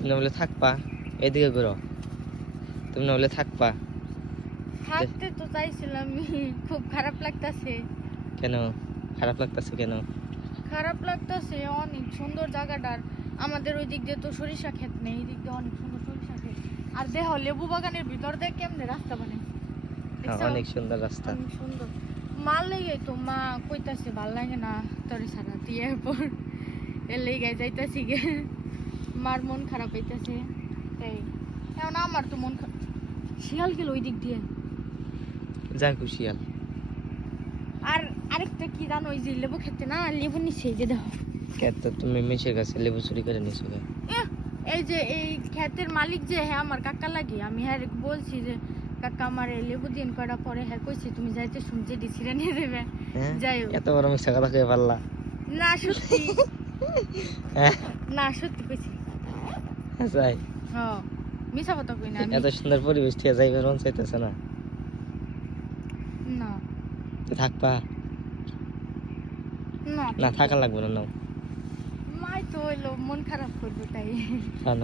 তুমি না বলে থাকবা, এদিকে ঘুরো। তুমি না বলে থাকবা। থাকতে তো চাইছিলাম, খুব খারাপ লাগতাছে। কেন খারাপ লাগতেছে? কেন খারাপ লাগতাছে? অনেক সুন্দর জায়গাটার। আমাদের ওই দিক দিয়ে তো সরিষা ক্ষেত নেই, এই দিক দিয়ে অনেক সুন্দর সরিষা ক্ষেত। আর দেখ লেবু বাগানের ভিতর দিয়ে কেমনে রাস্তা বানাইছে। হ্যাঁ, অনেক সুন্দর রাস্তা। অনেক সুন্দর। মার লেগে তো মা কইতাছে ভাল লাগে না তোরে ছাড়া, তুই এরপর এর লেগে যাইতাছি গে। মার মন খারাপ হইতাছে তাই। এখন আমার তো মন খারাপ। শিয়াল গেল ওই দিক দিয়ে। যাই খুশিয়াল। আর আরেকটা কি জানো, ওই যে লেবু খেতে না, লেবু নিচে এই যে দেখো। তো তুমি মেশের কাছে লেবু চুরি করে নিছো কেন? এই যে এই ক্ষেতের মালিক যে, হ্যাঁ আমার কাকা লাগে। আমি হ্যাঁ বলছি যে কাকা আমার লেবু দিন কয়টা, পরে হ্যাঁ কইছি তুমি যাইতে শুনছে ডিসিরা নিয়ে দেবে। যাই হোক, এত বড় মিথ্যা কথা কয়ে পারলা? না সত্যি, হ্যাঁ না সত্যি কইছি। যাই। হ্যাঁ মিছা কথা কই না আমি। এত সুন্দর পরিবেশ ঠিক যাইবার মন চাইতেছে না? না তো থাকবা না না? থাকা লাগবে না। নাও মাই তো হইলো মন খারাপ করবো তাই। কেন?